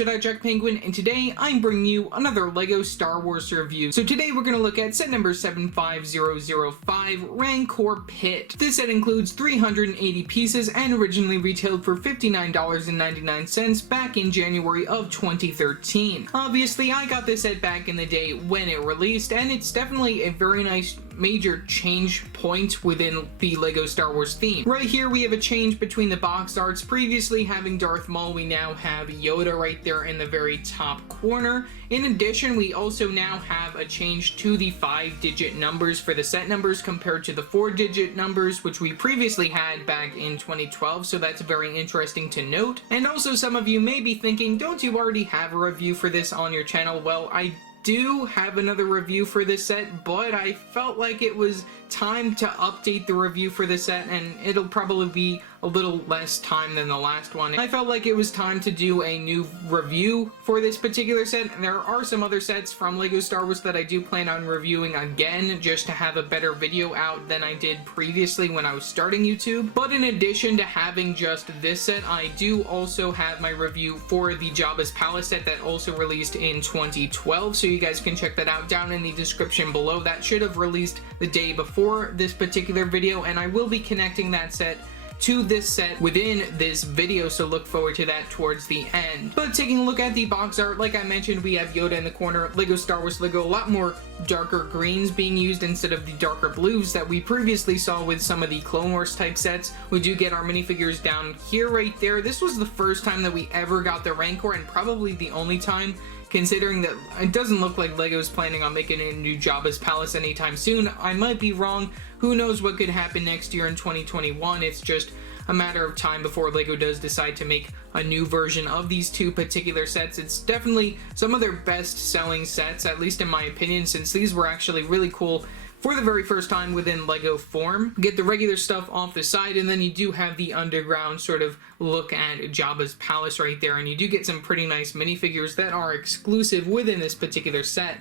Jedi Jack Penguin, and today I'm bringing you another LEGO Star Wars review. So today we're going to look at set number 75005, Rancor Pit. This set includes 380 pieces and originally retailed for $59.99 back in January of 2013. Obviously, I got this set back in the day when it released, and it's definitely a very nice major change point within the LEGO Star Wars theme. Right here we have a change between the box arts. Previously having Darth Maul, we now have Yoda right there in the very top corner. In addition, we also now have a change to the 5-digit numbers for the set numbers compared to the 4-digit numbers, which we previously had back in 2012, so that's very interesting to note. And also, some of you may be thinking, don't you already have a review for this on your channel? Well, I do have another review for this set, but I felt like it was time to update the review for this set, and it'll probably be a little less time than the last one. I felt like it was time to do a new review for this particular set, and there are some other sets from LEGO Star Wars that I do plan on reviewing again, just to have a better video out than I did previously when I was starting YouTube. But in addition to having just this set, I do also have my review for the Jabba's Palace set that also released in 2012, so you guys can check that out down in the description below. That should have released the day before this particular video, and I will be connecting that set to this set within this video, so look forward to that towards the end. But taking a look at the box art, like I mentioned, we have Yoda in the corner, LEGO Star Wars Lego, a lot more darker greens being used instead of the darker blues that we previously saw with some of the Clone Wars type sets. We do get our minifigures down here right there. This was the first time that we ever got the Rancor, and probably the only time, considering that it doesn't look like LEGO's planning on making a new Jabba's Palace anytime soon. I might be wrong. Who knows what could happen next year in 2021. It's just a matter of time before LEGO does decide to make a new version of these two particular sets. It's definitely some of their best selling sets, at least in my opinion, since these were actually really cool for the very first time within LEGO form. Get the regular stuff off the side, and then you do have the underground sort of look at Jabba's Palace right there, and you do get some pretty nice minifigures that are exclusive within this particular set.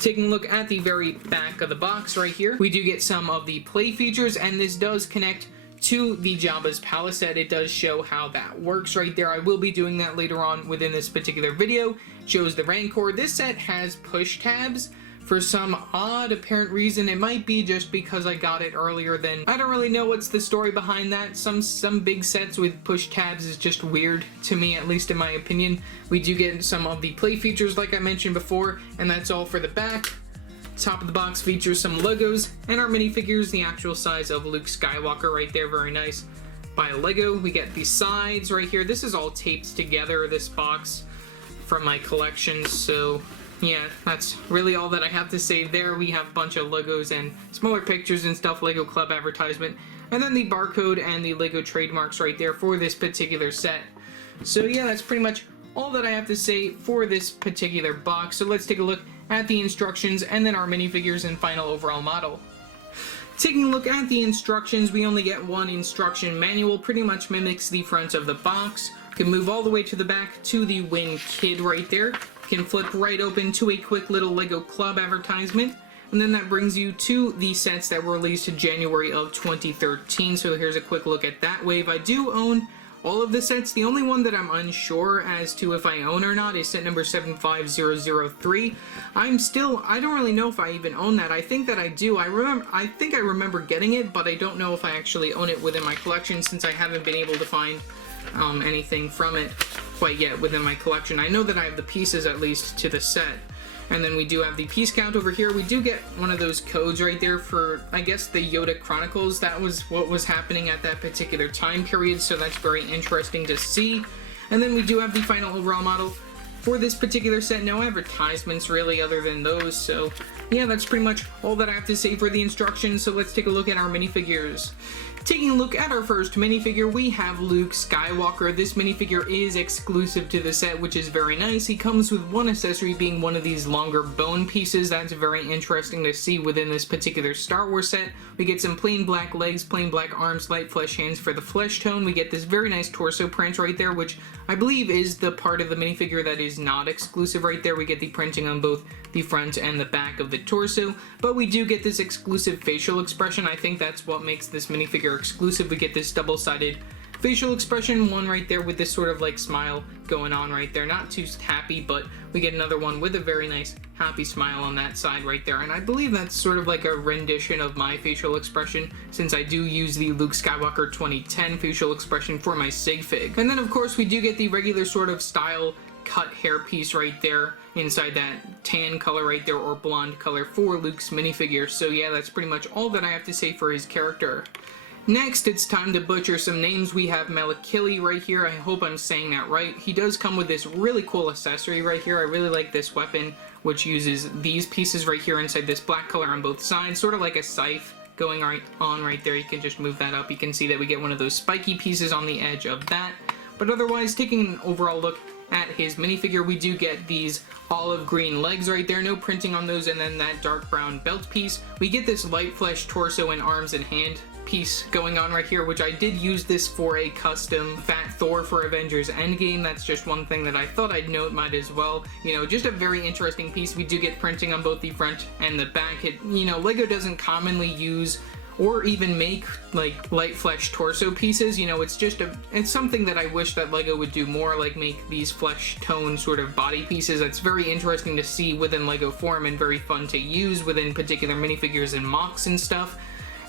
Taking a look at the very back of the box right here, we do get some of the play features, and this does connect to the Jabba's Palace set. It does show how that works right there. I will be doing that later on within this particular video. It shows the Rancor. This set has push tabs for some odd apparent reason. It might be just because I got it earlier than... I don't really know what's the story behind that. Some big sets with push tabs is just weird to me, at least in my opinion. We do get some of the play features like I mentioned before, and that's all for the back. Top of the box features some logos and our minifigures, the actual size of Luke Skywalker right there, very nice by LEGO. We get the sides right here. This is all taped together, this box, from my collection, so yeah, that's really all that I have to say there. We have a bunch of logos and smaller pictures and stuff, LEGO Club advertisement, and then the barcode and the LEGO trademarks right there for this particular set. So yeah, that's pretty much all that I have to say for this particular box. So let's take a look at the instructions and then our minifigures and final overall model. Taking a look at the instructions, we only get one instruction manual, pretty much mimics the front of the box. You can move all the way to the back to the Win Kid right there. You can flip right open to a quick little LEGO Club advertisement, and then that brings you to the sets that were released in January of 2013. So here's a quick look at that wave. I do own all of the sets. The only one that I'm unsure as to if I own or not is set number 75003. I don't really know if I even own that. I think that I do. I think I remember getting it, but I don't know if I actually own it within my collection, since I haven't been able to find anything from it quite yet within my collection. I know that I have the pieces, at least, to the set. And then we do have the piece count over here. We do get one of those codes right there for, I guess, the Yoda Chronicles. That was what was happening at that particular time period, so that's very interesting to see. And then we do have the final overall model for this particular set. No advertisements really other than those, so yeah, that's pretty much all that I have to say for the instructions. So let's take a look at our minifigures. Taking a look at our first minifigure, we have Luke Skywalker. This minifigure is exclusive to the set, which is very nice. He comes with one accessory being one of these longer bone pieces. That's very interesting to see within this particular Star Wars set. We get some plain black legs, plain black arms, light flesh hands for the flesh tone. We get this very nice torso print right there, which I believe is the part of the minifigure that is not exclusive right there. We get the printing on both the front and the back of the torso, but we do get this exclusive facial expression. I think that's what makes this minifigure exclusive. We get this double-sided facial expression, one right there with this sort of like smile going on right there. Not too happy, but we get another one with a very nice happy smile on that side right there. And I believe that's sort of like a rendition of my facial expression, since I do use the Luke Skywalker 2010 facial expression for my sig fig. And then of course we do get the regular sort of style cut hair piece right there inside that tan color right there, or blonde color, for Luke's minifigure. So yeah, that's pretty much all that I have to say for his character. Next, it's time to butcher some names. We have Malakili right here. I hope I'm saying that right. He does come with this really cool accessory right here. I really like this weapon, which uses these pieces right here inside this black color on both sides, sort of like a scythe going on right there. You can just move that up. You can see that we get one of those spiky pieces on the edge of that. But otherwise, taking an overall look at his minifigure, we do get these olive green legs right there, no printing on those, and then that dark brown belt piece. We get this light flesh torso and arms and hand piece going on right here, which I did use this for a custom Fat Thor for Avengers Endgame. That's just one thing that I thought I'd note, might as well. You know, just a very interesting piece. We do get printing on both the front and the back. You know, LEGO doesn't commonly use or even make like light flesh torso pieces. You know, it's something that I wish that LEGO would do more, like make these flesh tone sort of body pieces. That's very interesting to see within LEGO form and very fun to use within particular minifigures and mocks and stuff.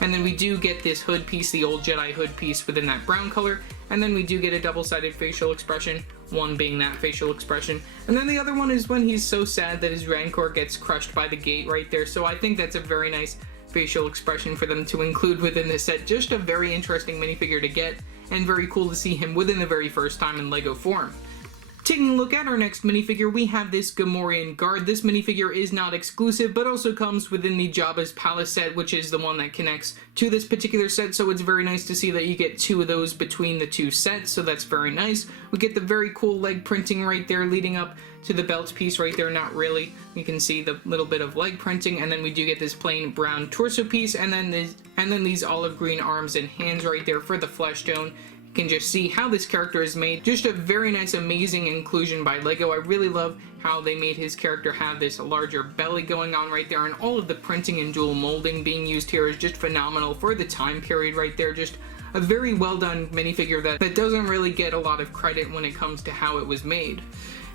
And then we do get this hood piece, the old Jedi hood piece within that brown color. And then we do get a double-sided facial expression, one being that facial expression. And then the other one is when he's so sad that his Rancor gets crushed by the gate right there. So I think that's a very nice facial expression for them to include within this set. Just a very interesting minifigure to get, and very cool to see him within the very first time in LEGO form. Taking a look at our next minifigure, we have this Gamorrean guard. This minifigure is not exclusive, but also comes within the Jabba's Palace set, which is the one that connects to this particular set, so it's very nice to see that you get two of those between the two sets, so that's very nice. We get the very cool leg printing right there leading up to the belt piece right there. Not really. You can see the little bit of leg printing, and then we do get this plain brown torso piece, and then these olive green arms and hands right there for the flesh tone. Can just see how this character is made. Just a very nice, amazing inclusion by LEGO. I really love how they made his character have this larger belly going on right there, and all of the printing and dual molding being used here is just phenomenal for the time period right there. Just a very well done minifigure that doesn't really get a lot of credit when it comes to how it was made.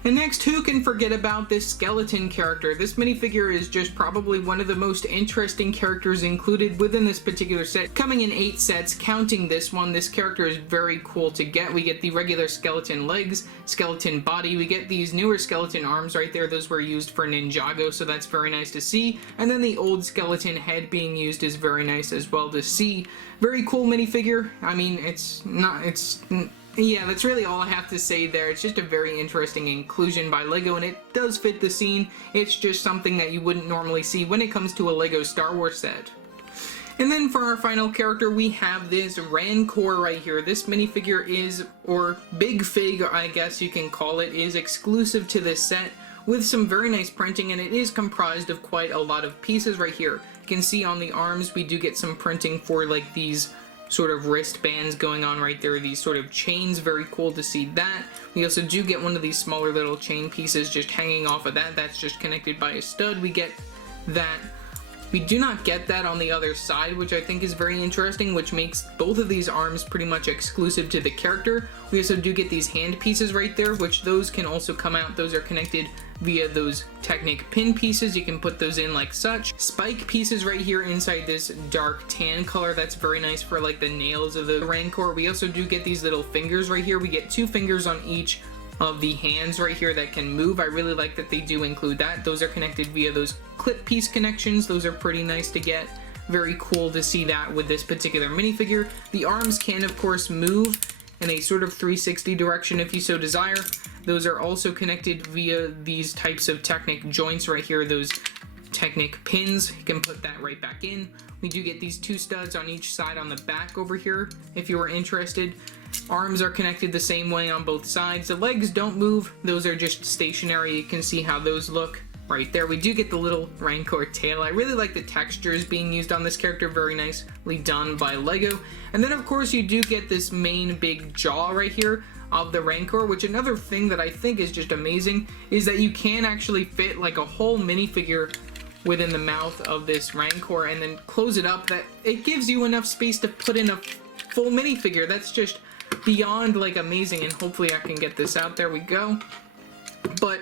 And next, who can forget about this skeleton character? This minifigure is just probably one of the most interesting characters included within this particular set. Coming in 8 sets, counting this one, this character is very cool to get. We get the regular skeleton legs, skeleton body, we get these newer skeleton arms right there. Those were used for Ninjago, so that's very nice to see. And then the old skeleton head being used is very nice as well to see. Very cool minifigure. I mean, yeah, that's really all I have to say there. It's just a very interesting inclusion by LEGO, and it does fit the scene. It's just something that you wouldn't normally see when it comes to a LEGO Star Wars set. And then for our final character, we have this Rancor right here. This minifigure is, or Big Fig, I guess you can call it, is exclusive to this set with some very nice printing, and it is comprised of quite a lot of pieces right here. You can see on the arms, we do get some printing for like these sort of wristbands going on right there, these sort of chains. Very cool to see that. We also do get one of these smaller little chain pieces just hanging off of that. That's just connected by a stud. We get that. We do not get that on the other side, which I think is very interesting, which makes both of these arms pretty much exclusive to the character. We also do get these hand pieces right there, which those can also come out. Those are connected via those Technic pin pieces. You can put those in like such. Spike pieces right here inside this dark tan color. That's very nice for like the nails of the Rancor. We also do get these little fingers right here. We get 2 fingers on each of the hands right here that can move. I really like that they do include that. Those are connected via those clip piece connections. Those are pretty nice to get. Very cool to see that with this particular minifigure. The arms can of course move in a sort of 360 direction if you so desire. Those are also connected via these types of Technic joints right here, those Technic pins. You can put that right back in. We do get these 2 studs on each side on the back over here if you were interested. Arms are connected the same way on both sides. The legs don't move. Those are just stationary. You can see how those look right there. We do get the little Rancor tail. I really like the textures being used on this character. Very nicely done by LEGO. And then of course you do get this main big jaw right here of the Rancor, which another thing that I think is just amazing is that you can actually fit like a whole minifigure within the mouth of this Rancor and then close it up. That it gives you enough space to put in a full minifigure. That's just beyond like amazing, and hopefully I can get this out. There we go. But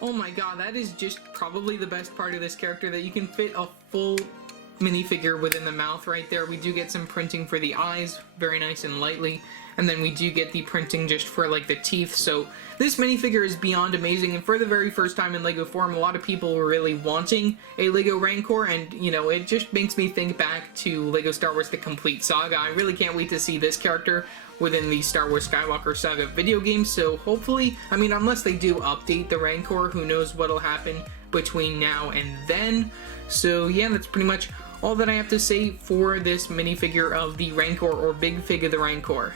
oh my god, that is just probably the best part of this character, that you can fit a full minifigure within the mouth right there. We do get some printing for the eyes, very nice and lightly, and then we do get the printing just for like the teeth. So this minifigure is beyond amazing, and for the very first time in LEGO form, a lot of people were really wanting a LEGO Rancor, and you know, it just makes me think back to LEGO Star Wars The Complete Saga. I really can't wait to see this character within the Star Wars Skywalker Saga video game. So hopefully, I mean, unless they do update the Rancor, who knows what'll happen between now and then. So yeah, that's pretty much all that I have to say for this minifigure of the Rancor, or Big Fig of the Rancor.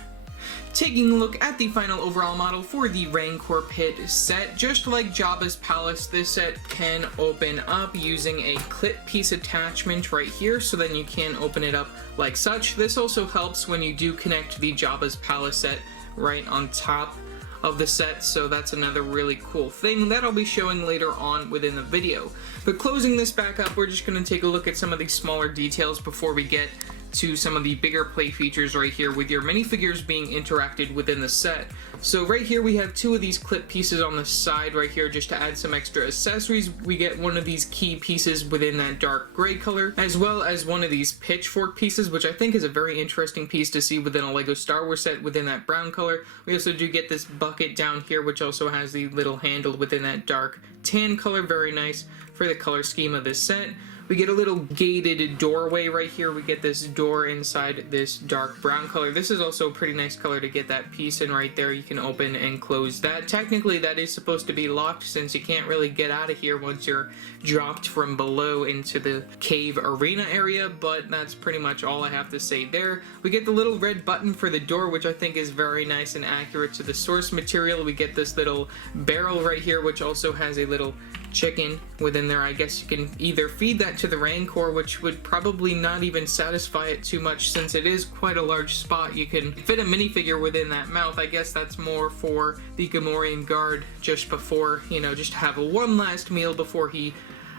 Taking a look at the final overall model for the Rancor Pit set, just like Jabba's palace, this set can open up using a clip piece attachment right here, so then you can open it up like such. This also helps when you do connect the Jabba's palace set right on top of the set, so that's another really cool thing that I'll be showing later on within the video. But closing this back up, we're just going to take a look at some of these smaller details before we get to some of the bigger play features right here with your minifigures being interacted within the set. So right here we have two of these clip pieces on the side right here just to add some extra accessories. We get one of these key pieces within that dark gray color, as well as one of these pitchfork pieces, which I think is a very interesting piece to see within a LEGO Star Wars set within that brown color. We also do get this bucket down here, which also has the little handle within that dark tan color, very nice for the color scheme of this set. We get a little gated doorway right here. We get this door inside this dark brown color. This is also a pretty nice color to get that piece in right there. You can open and close that. Technically, that is supposed to be locked since you can't really get out of here once you're dropped from below into the cave arena area, but that's pretty much all I have to say there. We get the little red button for the door, which I think is very nice and accurate to the source material. We get this little barrel right here, which also has a little chicken within there. I guess you can either feed that to the Rancor, which would probably not even satisfy it too much since it is quite a large spot. You can fit a minifigure within that mouth. I guess that's more for the Gamorrean guard just before, you know, just to have one last meal before he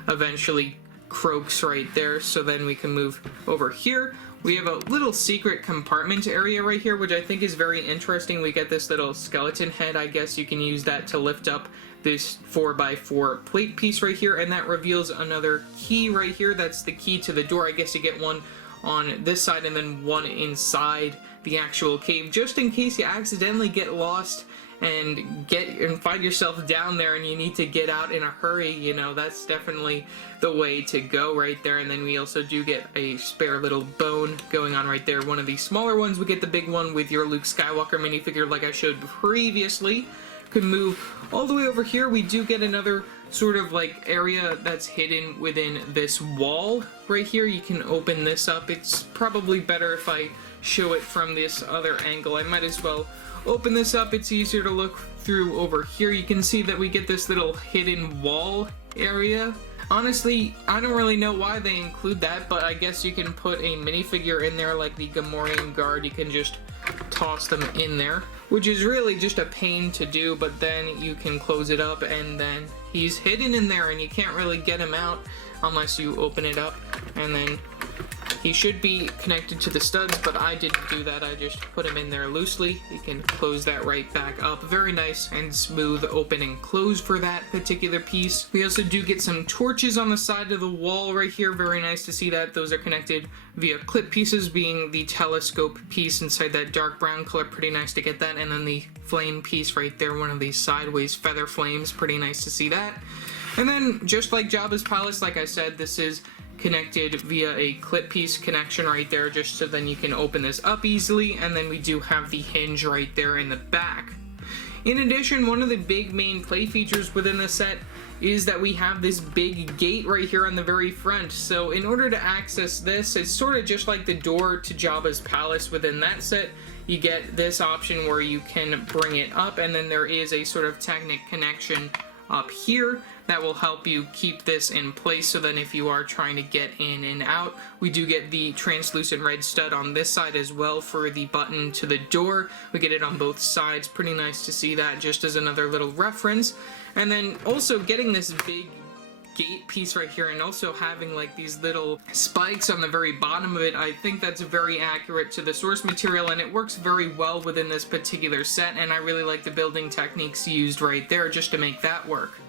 eventually croaks right there. So then we can move over here. We have a little secret compartment area right here, which I think is very interesting. We get this little skeleton head. I guess you can use that to lift up this 4x4 plate piece right here, and that reveals another key right here. That's the key to the door. I guess you get one on this side and then one inside the actual cave, just in case you accidentally get lost and find yourself down there and you need to get out in a hurry. You know, that's definitely the way to go right there. And then we also do get a spare little bone going on right there. One of the smaller ones, we get the big one with your Luke Skywalker minifigure like I showed previously. Could move all the way over here. We do get another sort of like area that's hidden within this wall right here. You can open this up. It's probably better if I show it from this other angle. I might as well open this up. It's easier to look through over here. You can see that we get this little hidden wall area. Honestly, I don't really know why they include that, but I guess you can put a minifigure in there like the Gamorrean guard. You can just toss them in there, which is really just a pain to do, but then you can close it up and then he's hidden in there and you can't really get him out unless you open it up, and then he should be connected to the studs, but I didn't do that. I just put him in there loosely. You can close that right back up. Very nice and smooth open and close for that particular piece. We also do get some torches on the side of the wall right here. Very nice to see that. Those are connected via clip pieces, being the telescope piece inside that dark brown color. Pretty nice to get that. And then the flame piece right there, one of these sideways feather flames. Pretty nice to see that. And then, just like Jabba's palace, like I said, this is connected via a clip piece connection right there, just so then you can open this up easily. And then we do have the hinge right there in the back. In addition, one of the big main play features within the set is that we have this big gate right here on the very front. So in order to access this, it's sort of just like the door to Jabba's palace within that set. You get this option where you can bring it up, and then there is a sort of Technic connection up here that will help you keep this in place. So then if you are trying to get in and out, we do get the translucent red stud on this side as well for the button to the door. We get it on both sides. Pretty nice to see that, just as another little reference. And then also getting this big gate piece right here, and also having like these little spikes on the very bottom of it, I think that's very accurate to the source material, and it works very well within this particular set, and I really like the building techniques used right there just to make that work.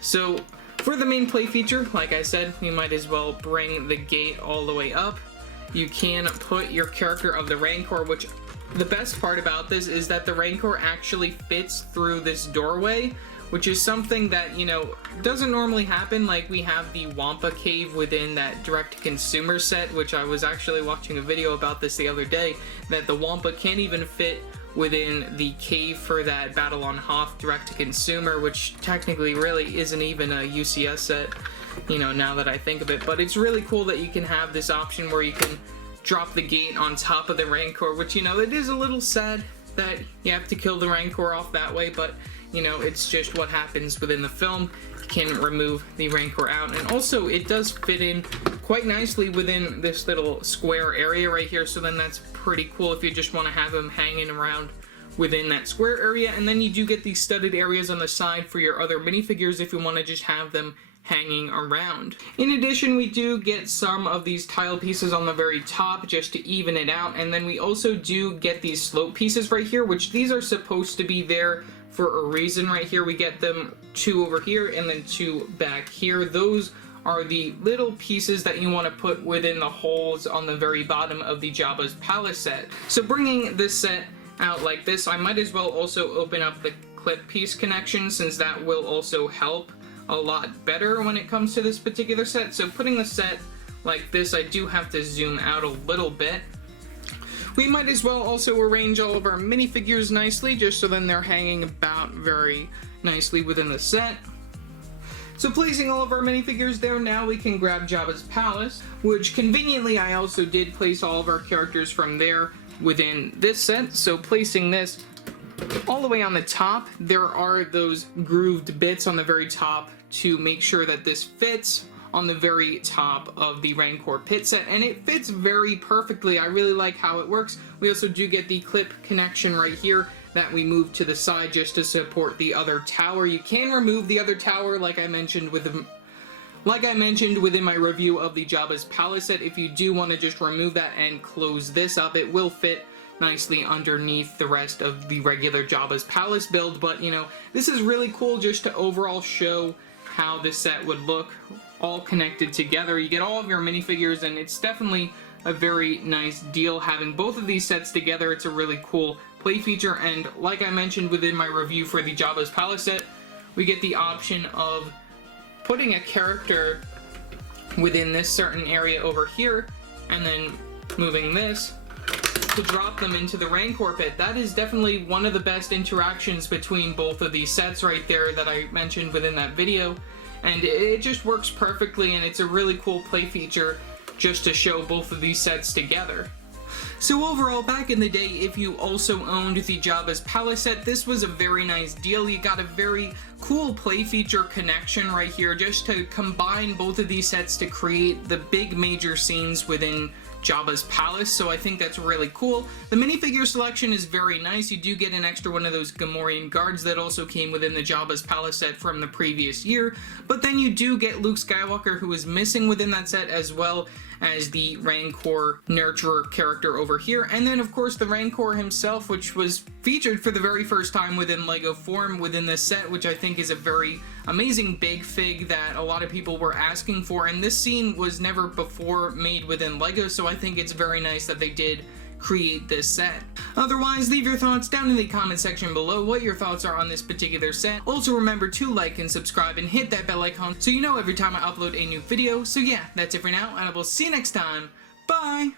So for the main play feature, like I said, you might as well bring the gate all the way up. You can put your character of the Rancor, which the best part about this is that the Rancor actually fits through this doorway, which is something that, you know, doesn't normally happen. Like, we have the Wampa cave within that direct-to-consumer set, which I was actually watching a video about this the other day, that the Wampa can't even fit within the cave for that Battle on Hoth direct-to-consumer, which technically really isn't even a UCS set, you know, now that I think of it. But it's really cool that you can have this option where you can drop the gate on top of the Rancor, which, you know, it is a little sad that you have to kill the Rancor off that way, but you know, it's just what happens within the film. You can remove the Rancor out, and also it does fit in quite nicely within this little square area right here, so then that's pretty cool if you just want to have him hanging around within that square area. And then you do get these studded areas on the side for your other minifigures if you want to just have them hanging around. In addition, we do get some of these tile pieces on the very top just to even it out, and then we also do get these slope pieces right here, which these are supposed to be there for a reason right here. We get them 2 over here and then 2 back here. Those are the little pieces that you want to put within the holes on the very bottom of the Jabba's palace set. So bringing this set out like this, I might as well also open up the clip piece connection, since that will also help a lot better when it comes to this particular set. So putting the set like this, I do have to zoom out a little bit. We might as well also arrange all of our minifigures nicely, just so then they're hanging about very nicely within the set. So placing all of our minifigures there, now we can grab Jabba's palace, which conveniently I also did place all of our characters from there within this set. So placing this all the way on the top, there are those grooved bits on the very top to make sure that this fits on the very top of the Rancor Pit set, and it fits very perfectly. I really like how it works. We also do get the clip connection right here that we move to the side just to support the other tower. You can remove the other tower, like I mentioned within my review of the Jabba's palace set. If you do want to just remove that and close this up, it will fit nicely underneath the rest of the regular Jabba's palace build. But, you know, this is really cool just to overall show how this set would look all connected together. You get all of your minifigures, and it's definitely a very nice deal having both of these sets together. It's a really cool play feature, and like I mentioned within my review for the Jabba's palace set, we get the option of putting a character within this certain area over here, and then moving this to drop them into the Rancor Pit. That is definitely one of the best interactions between both of these sets right there that I mentioned within that video, and it just works perfectly, and it's a really cool play feature just to show both of these sets together. So overall, back in the day, if you also owned the Jabba's palace set, this was a very nice deal. You got a very cool play feature connection right here just to combine both of these sets to create the big major scenes within Jabba's palace, so I think that's really cool. The minifigure selection is very nice. You do get an extra one of those Gamorrean guards that also came within the Jabba's palace set from the previous year, but then you do get Luke Skywalker, who is missing within that set, as well as the Rancor Nurturer character over here, and then of course the Rancor himself, which was featured for the very first time within LEGO form within this set, which I think is a very amazing big fig that a lot of people were asking for, and this scene was never before made within LEGO, so I think it's very nice that they did create this set. Otherwise, leave your thoughts down in the comment section below what your thoughts are on this particular set. Also remember to like and subscribe and hit that bell icon so you know every time I upload a new video. So yeah, that's it for now, and I will see you next time. Bye!